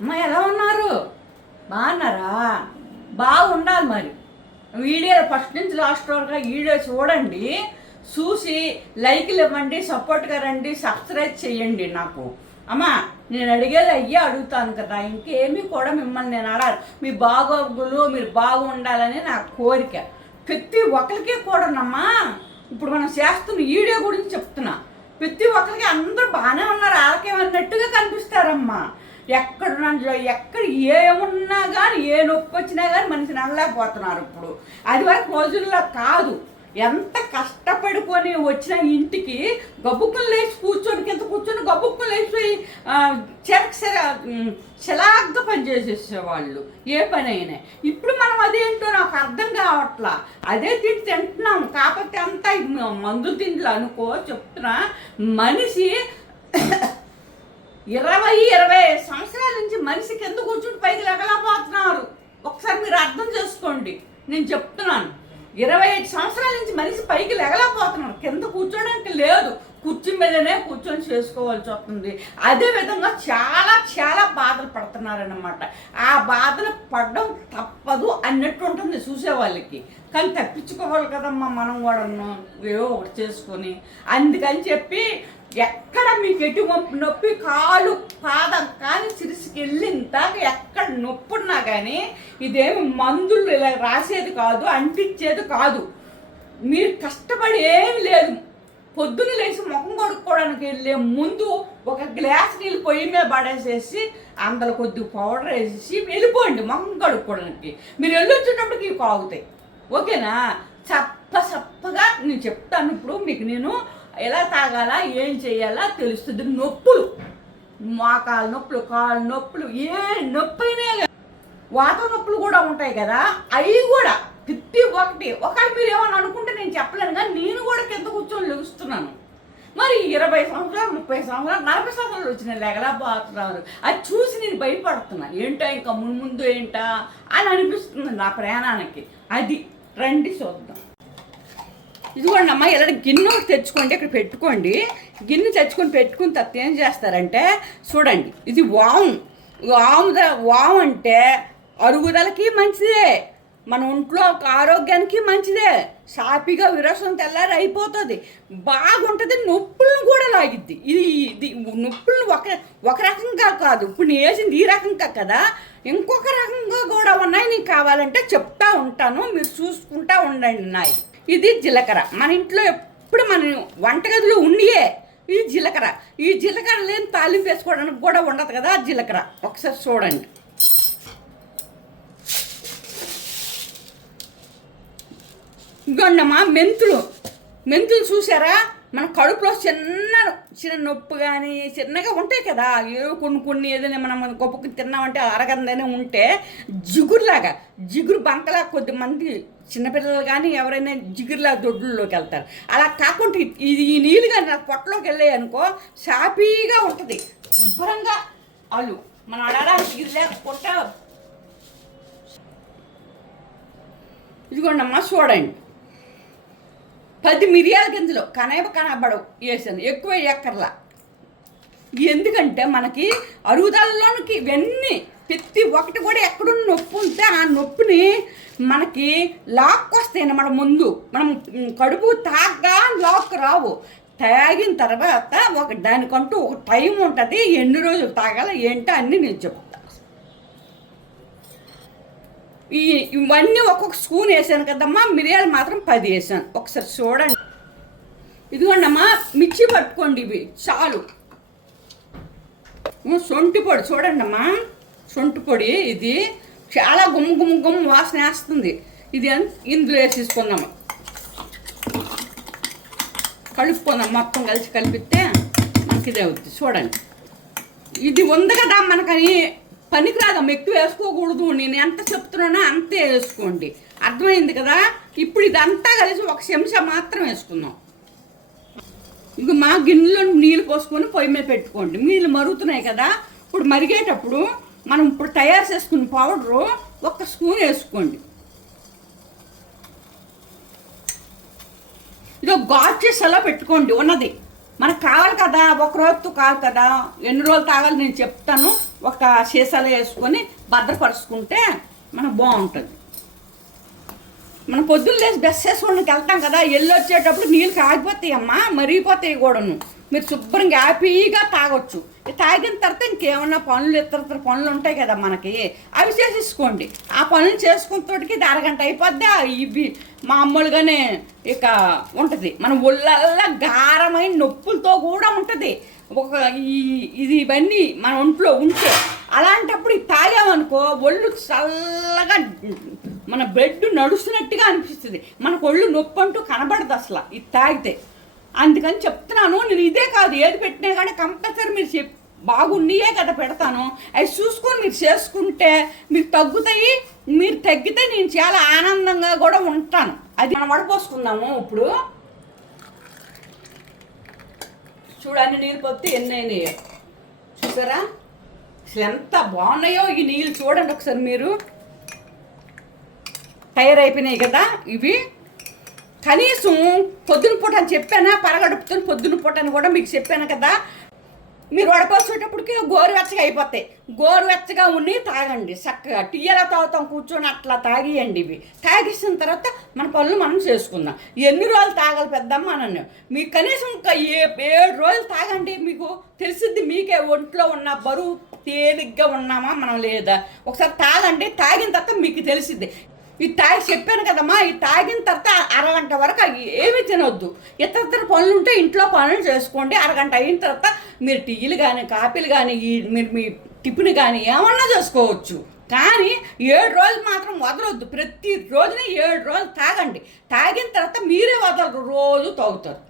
అమ్మ ఎలా ఉన్నారు? బాగున్నారా? బాగుండాలి మరి. వీడియో ఫస్ట్ నుంచి లాస్ట్ వరకు వీడియో చూడండి చూసి లైక్లు ఇవ్వండి సపోర్ట్గా రండి సబ్స్క్రైబ్ చేయండి నాకు. అమ్మా నేను అడిగేది అయ్యే అడుగుతాను కదా ఇంకేమీ కూడా మిమ్మల్ని నేను అడగాలి మీ బాగోగులు మీరు బాగుండాలని నా కోరిక. ప్రతి ఒక్కరికి కూడానమ్మా ఇప్పుడు మనం చేస్తున్న వీడియో గురించి చెప్తున్నా. ప్రతి ఒక్కరికి అందరూ బాగానే ఉన్నారు వాళ్ళకేమన్నట్టుగా కనిపిస్తారమ్మా. ఎక్కడ ఎక్కడ ఏమున్నా కానీ ఏ నొప్పి వచ్చినా కానీ మనిషి నడలేకపోతున్నారు ఇప్పుడు. అది వరకు రోజుల్లో కాదు. ఎంత కష్టపడుకొని వచ్చిన ఇంటికి గబుక్కులు లేచి కూర్చొని కింద కూర్చొని గబుక్కులు లేచిపోయి చెరక చెర చిలాగ్గా పనిచేసేసేవాళ్ళు ఏ పని అయినా ఇప్పుడు మనం అదేంటో నాకు అర్థం కావట్లా. అదే తిండి తింటున్నాం. కాకపోతే అంతా మందు మందులు తిండ్లు అనుకో చెప్తున్నా మనిషి ఇరవై ఇరవై ఐదు సంవత్సరాల నుంచి మనిషి కింద కూర్చుని పైకి లెగలేకపోతున్నారు? ఒకసారి మీరు అర్థం చేసుకోండి. నేను చెప్తున్నాను. ఇరవై ఐదు సంవత్సరాల నుంచి మనిషి పైకి లెగలేకపోతున్నాడు. కింద కూర్చోడానికి లేదు. కుర్చీ మీదనే కూర్చొని చేసుకోవాల్సి వస్తుంది. అదే విధంగా చాలా చాలా బాధలు పడుతున్నారనమాట ఆ బాధలు పడడం తప్పదు అన్నట్టు ఉంటుంది చూసేవాళ్ళకి. కానీ తప్పించుకోవాలి కదమ్మా మనం కూడా ఏవో ఒకటి చేసుకొని. అందుకని చెప్పి ఎక్కడ మీకు ఎటు నొప్పి కాలు పాదం కానీ సిరిసికి దాకా ఎక్కడ నొప్పున్నా కానీ ఇదేమి మందులు ఇలా రాసేది కాదు అంటించేది కాదు. మీరు కష్టపడి ఏమి లేదు. పొద్దున్న లేచి ముఖం కొడుక్కోవడానికి వెళ్ళే ముందు ఒక గ్లాస్ నీళ్ళు పొయ్యి మీద పడేసేసి అందులో కొద్దిగా పౌడర్ వేసేసి వెళ్ళిపోండి ముఖం కడుక్కోవడానికి. మీరు వెళ్ళొచ్చేటప్పటికి ఇవి కాగుతాయి. ఓకేనా? చప్ప చప్పగా నేను చెప్తాను ఇప్పుడు మీకు నేను ఎలా తాగాలా ఏం చేయాలా తెలుస్తుంది. నొప్పులు. మోకాలు నొప్పులు కాళ్ళు నొప్పులు ఏ నొప్పి అయినా వాత నొప్పులు కూడా ఉంటాయి కదా అవి కూడా ప్రతి ఒకటి. ఒకవేళ మీరు ఏమని అనుకుంటే నేను చెప్పలేను కానీ నేను కూడా కింద కూర్చొని లెగుస్తున్నాను. మరి ఇరవై సంవత్సరాలు ముప్పై సంవత్సరాలు నలభై సంవత్సరాలు వచ్చిన లేగలేకపోతున్నారు అది చూసి నేను భయపడుతున్నాను ఏంటో ఇంకా ముందు ముందు ఏంటా అని అనిపిస్తుంది నా ప్రయాణానికి. అది రండి చూద్దాం. ఇదిగోండి అమ్మ ఇలా గిన్నె ఒకటి తెచ్చుకోండి ఇక్కడ పెట్టుకోండి. గిన్నె తెచ్చుకొని పెట్టుకుని తర్వాత ఏం చేస్తారంటే చూడండి ఇది వాము. వాము వాము అంటే అరుగుదలకి మంచిదే. మన ఒంట్లో ఆరోగ్యానికి మంచిదే. సాపిగా విరసం తెల్లారి అయిపోతుంది. బాగుంటుంది నొప్పులను కూడా లాగిద్ది. ఇది ఇది నొప్పులను ఒక ఒక రకంగా కాదు. ఇప్పుడు నేను వేసింది ఈ రకంగా కదా. ఇంకొక రకంగా కూడా ఉన్నాయి. నీకు కావాలంటే చెప్తా ఉంటాను. మీరు చూసుకుంటా ఉండండి నాయి ఇది జీలకర్ర. మన ఇంట్లో ఎప్పుడు మన వంటగదిలో ఉండియే ఈ జీలకర్ర. ఈ జీలకర్ర లేని తాలింపు వేసుకోవడానికి కూడా ఉండదు కదా ఆ జీలకర్ర. ఒకసారి చూడండి. ఇదిగోండమ్మా మెంతులు. మెంతులు చూసారా? మన కడుపులో చిన్న చిన్న నొప్పి కానీ చిన్నగా ఉంటాయి కదా ఏవో కొన్ని కొన్ని ఏదైనా మనం గొప్పకి తిన్నామంటే అరగందనే ఉంటే జిగురులాగా జిగురు బంకలా కొద్దిమంది చిన్నపిల్లలు కానీ ఎవరైనా జిగురులా దొడ్లలోకి వెళ్తారు. అలా కాకుండా ఇది ఈ నీళ్ళు కానీ నా పొట్టలోకి వెళ్ళాయి అనుకో షాపీగా ఉంటుంది. శుభ్రంగా అల్లు. మనం అడగడానికి జిగురు లేకపోతే ఇదిగోండి అమ్మ చూడండి. పది మిరియాల గింజలు. కనైపు కనబడవు. వేసాను ఎక్కువ ఎక్కర్లా ఎందుకంటే మనకి అరుగుదలలోనికి ఇవన్నీ ప్రతి ఒకటి కూడా ఎక్కడున్న నొప్పి ఉంటే ఆ నొప్పిని మనకి లాక్కొస్తాయి అన్నమాట ముందు. మనం కడుపు తాగ్గా లాక్ రావు. తాగిన తర్వాత ఒక దానికంటూ ఒక టైం ఉంటుంది. ఎన్ని రోజులు తాగాలి ఏంటో అన్నీ నేను చెప్తాను ఈ ఇవన్నీ ఒక్కొక్క స్పూన్ వేసాను కదమ్మా మిరియాలు మాత్రం పది వేసాను. ఒకసారి చూడండి. ఇదిగోండి అమ్మా మిర్చి పట్టుకోండి ఇవి చాలు. సొంటి పొడి చూడండి అమ్మా సొంటి పొడి ఇది. చాలా గుమ్ గుమ్మ గుమ్మ వాసన వేస్తుంది. ఇది అన్- ఇందులో వేసేసుకుందాము కలుపుకుందాం మొత్తం కలిసి కలిపితే మనకి ఇదే అవుతుంది చూడండి. ఇది ఉంది కదా మనకని పనికిరాదమ్మ ఎక్కువ వేసుకోకూడదు. నేను ఎంత చెప్తున్నానో అంతే వేసుకోండి. అర్థమైంది కదా? ఇప్పుడు ఇదంతా కలిసి ఒక చెంచా మాత్రం వేసుకుందాం. ఇంక మా గిన్నెలో నీళ్ళు పోసుకొని పొయ్యి మీద పెట్టుకోండి. నీళ్ళు మరుగుతున్నాయి కదా? ఇప్పుడు మరిగేటప్పుడు మనం ఇప్పుడు తయారు చేసుకున్న పౌడరు ఒక స్పూన్ వేసుకోండి. ఇదో ఘాట్ చేసేలా పెట్టుకోండి ఉన్నది. మనకు కావాలి కదా ఒక రోజుతో కాదు కదా. ఎన్ని రోజులు తాగాలి నేను చెప్తాను. ఒక సీసాలో వేసుకొని భద్రపరుచుకుంటే మనకు బాగుంటుంది. మనం పొద్దున్న లేచి బెస్ చేసుకోవడానికి వెళ్తాం కదా ఎల్లు వచ్చేటప్పుడు నీళ్ళు కాగిపోతాయి అమ్మా మరిగిపోతాయి కూడాను. మీరు శుభ్రంగా హ్యాపీగా తాగొచ్చు. తాగిన తర్వాత ఇంకేమన్నా పనులు ఇతర ఇతర పనులు ఉంటాయి కదా మనకి. అవి చేసేసుకోండి. ఆ పనులు చేసుకున్నతోటికి ఇది అరగంట అయిపోద్ది. ఇవి మామూలుగానే ఇక ఉంటుంది. మన ఒళ్ళల్లా గారమైన నొప్పులతో కూడా ఉంటుంది. ఒక ఈ ఇది ఇవన్నీ మన ఒంట్లో ఉంటే అలాంటప్పుడు ఇది తాగామనుకో ఒళ్ళు చల్లగా మన బ్లడ్ నడుస్తున్నట్టుగా అనిపిస్తుంది. మనకు ఒళ్ళు నొప్పి అంటూ కనబడదు అసలు. ఇది తాగితే అందుకని చెప్తున్నాను నేను ఇదే కాదు ఏది పెట్టినా కానీ కంపల్సరీ మీరు చెప్ బాగుండియే కదా పెడతాను. అవి చూసుకొని మీరు చేసుకుంటే మీకు తగ్గుతాయి మీరు తగ్గితే నేను చాలా ఆనందంగా కూడా ఉంటాను. అది మనం వడపోసుకుందాము ఇప్పుడు. చూడండి నీళ్ళు పొత్తి ఎన్ని చూసారా? అసలు ఎంత బాగున్నాయో ఈ నీళ్ళు చూడండి ఒకసారి మీరు. తయారైపోయినాయి కదా ఇవి. కనీసం పొద్దున పూట అని చెప్పానా? పరగడుపుతో పొద్దున పూట అని కూడా మీకు చెప్పాను కదా. మీరు వడపోసేటప్పటికి గోరువెచ్చగా అయిపోతాయి. గోరువెచ్చగా ఉండి తాగండి. చక్కగా టీ ఎలా తాగుతాం కూర్చొని అట్లా తాగియండి ఇవి. తాగేసిన తర్వాత మన పనులు మనం చేసుకుందాం. ఎన్ని రోజులు తాగాలి పెద్దమ్మ నన్ను? మీకు కనీసం ఒక ఏ- ఏడు రోజులు తాగండి. మీకు తెలిసిద్ది మీకే ఒంట్లో ఉన్న బరువు తేలిగ్గా ఉన్నామా మనం లేదా? ఒకసారి తాగండి. తాగిన తర్వాత మీకు తెలిసిద్ది. ఇది తాగి చెప్పాను కదమ్మా ఈ తాగిన తర్వాత అరగంట వరకు ఏమి ఏమీ తినొద్దు. ఇతర ఇతర పనులు ఉంటే ఇంట్లో పనులు చేసుకోండి. అరగంట అయిన తర్వాత మీరు టీలు కానీ కాఫీలు కానీ ఈ మీరు మీ టిఫిన్ కానీ ఏమన్నా చేసుకోవచ్చు. కానీ ఏడు రోజులు మాత్రం వదలొద్దు. ప్రతి రోజున ఏడు రోజులు తాగండి. తాగిన తర్వాత మీరే వదలరు. రోజు తాగుతారు.